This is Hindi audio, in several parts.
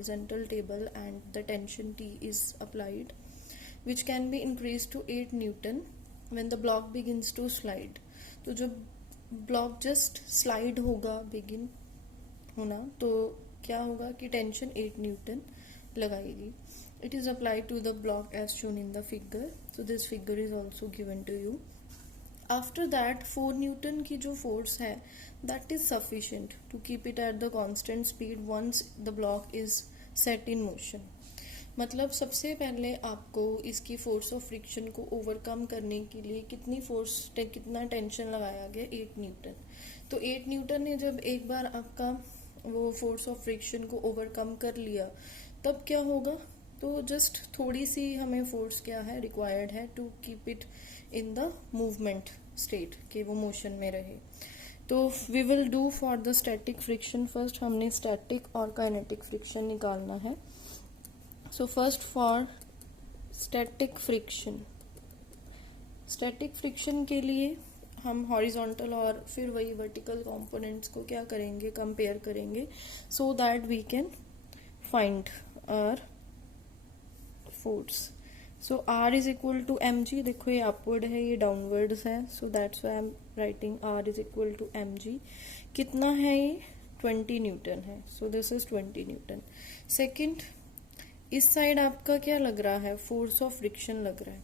horizontal table and the tension T is applied, which can be increased to 8 Newton when the block begins to slide. तो जब ब्लॉक जस्ट स्लाइड होगा, बिगिन होना, तो क्या होगा कि टेंशन 8 न्यूटन लगाएगी. It is applied to the block as shown in the figure. So this figure is also given to you. After that 4 newton की जो फोर्स है that is sufficient to keep it at the constant speed once the block is set in motion. मतलब सबसे पहले आपको इसकी फोर्स ऑफ फ्रिक्शन को ओवरकम करने के लिए कितना टेंशन लगाया गया, 8 न्यूटन. तो 8 न्यूटन ने जब एक बार आपका वो फोर्स ऑफ फ्रिक्शन को ओवरकम कर लिया, तब क्या होगा, तो जस्ट थोड़ी सी हमें फोर्स क्या है रिक्वायर्ड है to keep it in the movement state, कि वो मोशन में रहे. तो we will do for the static friction. First हमने स्टैटिक और काइनेटिक फ्रिक्शन निकालना है. So first for static friction. Static friction के लिए हम horizontal और फिर वही vertical components को क्या करेंगे, कंपेयर करेंगे, so that we can find our force. So R is equal to mg. देखो ये upward है, ये downwards है, so that's why I'm writing R is equal to mg. कितना है ये, 20 न्यूटन है. So this is 20 Newton. Second, इस साइड आपका क्या लग रहा है, फोर्स ऑफ फ्रिक्शन लग रहा है.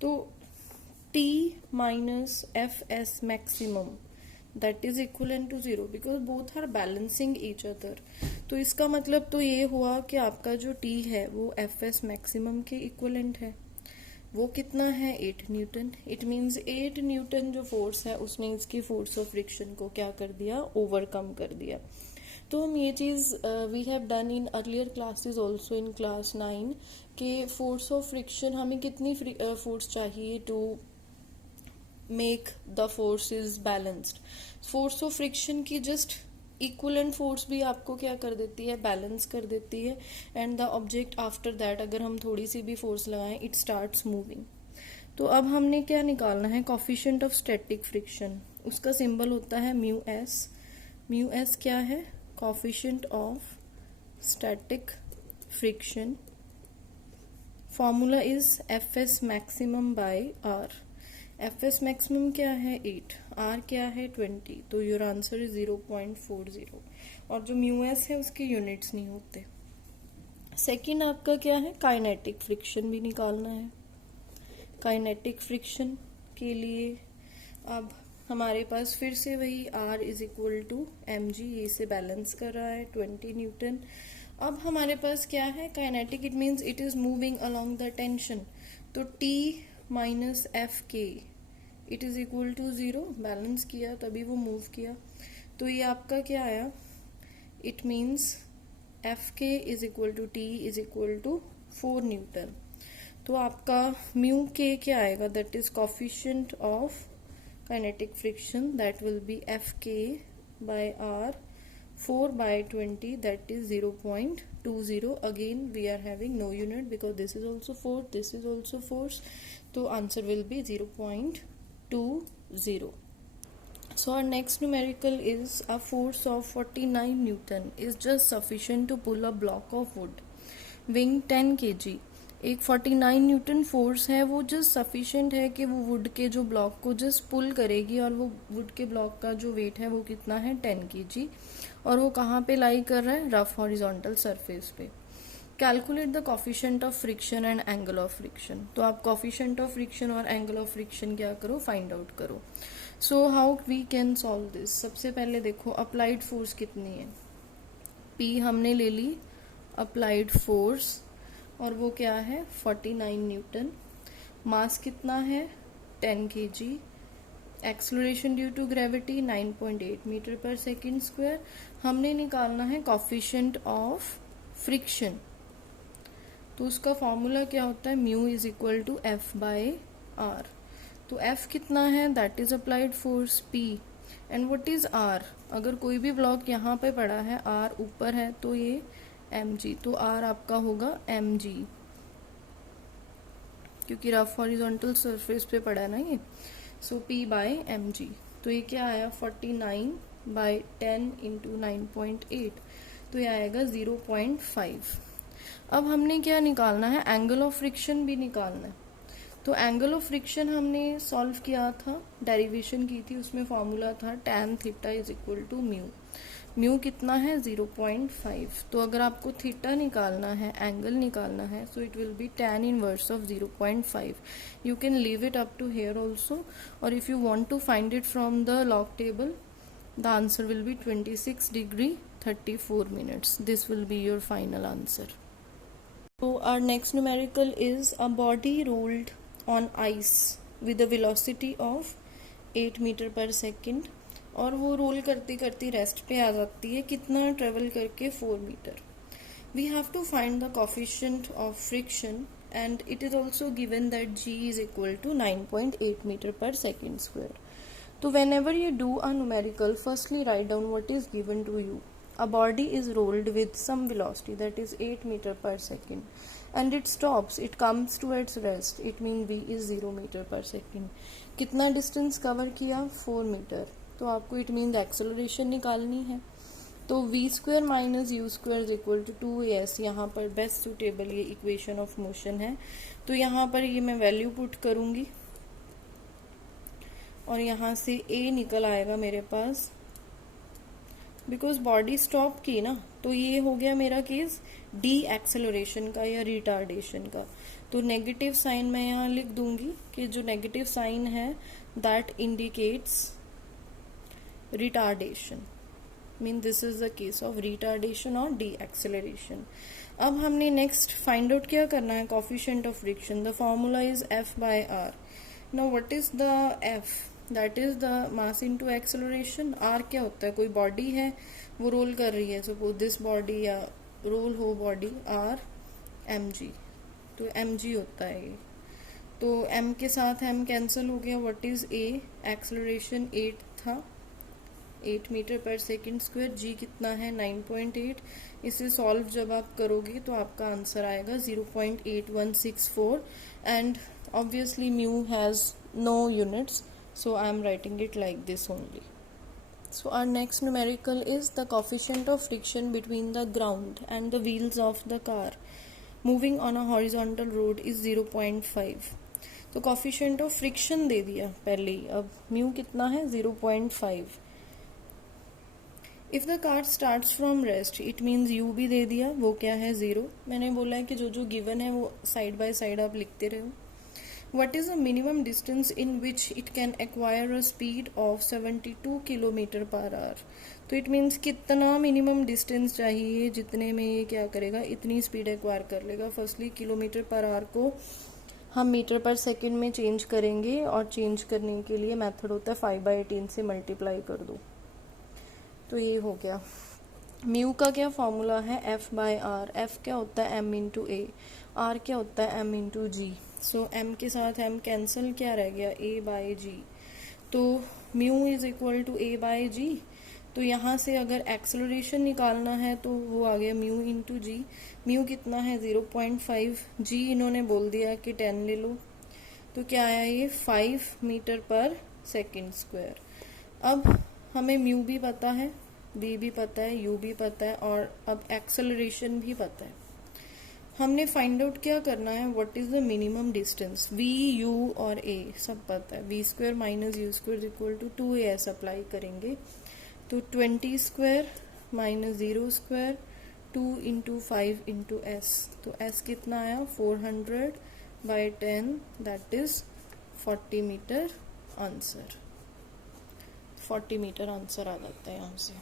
तो T minus F S maximum that is equivalent to 0 because both are balancing each other. तो इसका मतलब तो ये हुआ कि आपका जो T है वो एफ एस मैक्सिमम के इक्वलेंट है. वो कितना है, 8 न्यूटन. इट मीन्स 8 न्यूटन जो फोर्स है उसने इसकी फोर्स ऑफ फ्रिक्शन को क्या कर दिया, ओवरकम कर दिया. तो हम ये चीज़ we have done in earlier classes also in class 9 कि फोर्स ऑफ फ्रिक्शन हमें कितनी फोर्स चाहिए to make the force is balanced. Force of friction की जस्ट इक्वलेंट फोर्स भी आपको क्या कर देती है, बैलेंस कर देती है. And the object after that अगर हम थोड़ी सी भी फोर्स लगाएं इट स्टार्ट्स मूविंग. तो अब हमने क्या निकालना है, कोफिशिएंट ऑफ स्टैटिक फ्रिक्शन. उसका सिंबल होता है म्यू एस. म्यू एस क्या है, coefficient of static friction. Formula is Fs maximum by R. Fs maximum क्या है, 8. R क्या है, 20. तो your answer is 0.40. और जो μs है उसके यूनिट्स नहीं होते. सेकेंड आपका क्या है, काइनेटिक फ्रिक्शन भी निकालना है. काइनेटिक फ्रिक्शन के लिए अब हमारे पास फिर से वही R is equal to M G, ये से बैलेंस कर रहा है 20 न्यूटन. अब हमारे पास क्या है, kinetic, it means it is moving along the tension. तो T minus F K it is equal to 0. Balance किया तभी वो मूव किया. तो ये आपका क्या आया, it means F K is equal to T is equal to 4 newton. तो आपका म्यू के क्या आएगा, that is coefficient of kinetic friction, that will be Fk by R. 4 by 20, that is 0.20. Again we are having no unit because this is also force, this is also force, so answer will be 0.20. So our next numerical is a force of 49 Newton is just sufficient to pull a block of wood weighing 10 kg. एक 49 न्यूटन फोर्स है, वो जस्ट सफिशिएंट है कि वो वुड के जो ब्लॉक को जस्ट पुल करेगी. और वो वुड के ब्लॉक का जो वेट है वो कितना है, 10 kg. और वो कहाँ पे लाई कर रहा है, रफ हॉरिजॉन्टल सरफेस पे. Calculate the coefficient of friction and angle of friction. तो आप कोफिशिएंट ऑफ फ्रिक्शन और एंगल ऑफ फ्रिक्शन क्या करो, फाइंड आउट करो. So how we can solve this. सबसे पहले देखो अप्लाइड फोर्स कितनी है, P हमने ले ली अप्लाइड फोर्स, और वो क्या है 49 न्यूटन. मास कितना है 10 kg. Acceleration due to gravity 9.8 metre पर सेकेंड स्क्वायर. हमने निकालना है कोफिशिएंट ऑफ फ्रिक्शन. तो उसका फॉर्मूला क्या होता है, mu is equal to F by R. तो एफ कितना है, that is applied force P. And what is R, अगर कोई भी ब्लॉक यहाँ पे पड़ा है, आर ऊपर है तो ये mg. तो R आपका होगा mg क्योंकि रफ हॉरिजॉन्टल सरफेस पे पड़ा है ना ये. सो P बाय mg. तो ये क्या आया 49 बाय 10 इंटू 9.8. तो ये आएगा 0.5। अब हमने क्या निकालना है, एंगल ऑफ फ्रिक्शन भी निकालना है। तो एंगल ऑफ फ्रिक्शन हमने सॉल्व किया था, डेरिवेशन की थी, उसमें फॉर्मूला था tan theta is equal to mu. Mu कितना है 0.5। तो अगर आपको थीटा निकालना है, एंगल निकालना है, so it will be tan inverse of 0.5। You can leave it up to here also, और if you want to find it from the log table, the answer will be 26 degree 34 minutes. This will be your final answer. So our next numerical is a body rolled on ice with a velocity of 8 metre पर सेकेंड, और वो रोल करती करती रेस्ट पे आ जाती है, कितना ट्रेवल करके 4 metre. We have to find the coefficient of friction and it is also given that g is equal to 9.8 metre पर सेकेंड स्क्वायर। तो whenever you do a numerical, firstly write down what is given to you. A body is rolled with some velocity, that is 8 meter per second, and it stops, it comes to its rest, it means v is 0 meter per second. कितना डिस्टेंस कवर किया, 4 मीटर। तो आपको इट मीन एक्सेलरेशन निकालनी है। तो v square minus you square is equal to 2as, यहाँ पर बेस्ट सुटेबल ये इक्वेशन ऑफ मोशन है। तो यहाँ पर ये मैं वैल्यू पुट करूंगी और यहाँ से a निकल आएगा मेरे पास, बिकॉज बॉडी स्टॉप की ना। तो ये हो गया मेरा केस डी एक्सेलरेशन का या रिटार्डेशन का। तो नेगेटिव साइन मैं यहाँ लिख दूंगी कि जो नेगेटिव साइन है that indicates retardation, mean this is the case of retardation और डी एक्सेलरेशन। अब हमने नेक्स्ट फाइंड आउट क्या करना है, coefficient of friction. The formula is F by R। Now what is the F? That is the mass into acceleration. R क्या होता है, कोई बॉडी है वो रोल कर रही है, सपोज दिस बॉडी या रोल हो बॉडी, आर mg, तो mg होता है ये। तो m के साथ m कैंसिल हो गया। What is a? एक्सेलरेशन 8 था, 8 मीटर पर सेकेंड स्क्वायर। g कितना है 9.8। इसे सॉल्व जब आप करोगे तो आपका आंसर आएगा 0.8164 and obviously mu has no units, so I am writing it like this only. So our next numerical is the coefficient of friction between the ground and the wheels of the car moving on a horizontal road is 0.5. तो coefficient of friction दे दिया पहले ही। अब mu कितना है 0.5। If the car starts from rest, it means u भी दे दिया, वो क्या है 0। मैंने बोला है कि जो जो given है वो साइड बाय साइड आप लिखते रहो। What is the minimum distance in which it can acquire a speed of 72 kilometre per hour? तो इट मीन्स कितना मिनिमम डिस्टेंस चाहिए जितने में ये क्या करेगा, इतनी स्पीड एक्वायर कर लेगा। फर्स्टली किलोमीटर पर आवर को हम मीटर पर सेकेंड में चेंज करेंगे, और चेंज करने के लिए मेथड होता है 5/18 से मल्टीप्लाई कर दो। तो ये हो गया। म्यू का क्या फॉर्मूला है, F by R। F क्या होता है m इंटू ए, R क्या होता है m इंटू जी। सो m के साथ m कैंसिल, क्या रह गया a बाई जी। तो mu is equal to a by g. तो यहाँ से अगर एक्सेलरेशन निकालना है तो वो आ गया म्यू इंटू जी। म्यू कितना है 0.5, जी इन्होंने बोल दिया कि 10 ले लो, तो क्या आया ये 5 मीटर पर सेकेंड स्क्वायर। अब हमें म्यू भी पता है, v भी पता है, u भी पता है, और अब एक्सेलरेशन भी पता है। हमने फाइंड आउट क्या करना है, what is the minimum distance. v, u और a सब पता है। v square minus you square equal to 2as apply करेंगे, तो 20 square minus 0 square 2 into 5 into s। तो s कितना आया 400/10, that is 40 metre answer. 40 metre answer आ जाता है यहाँ से।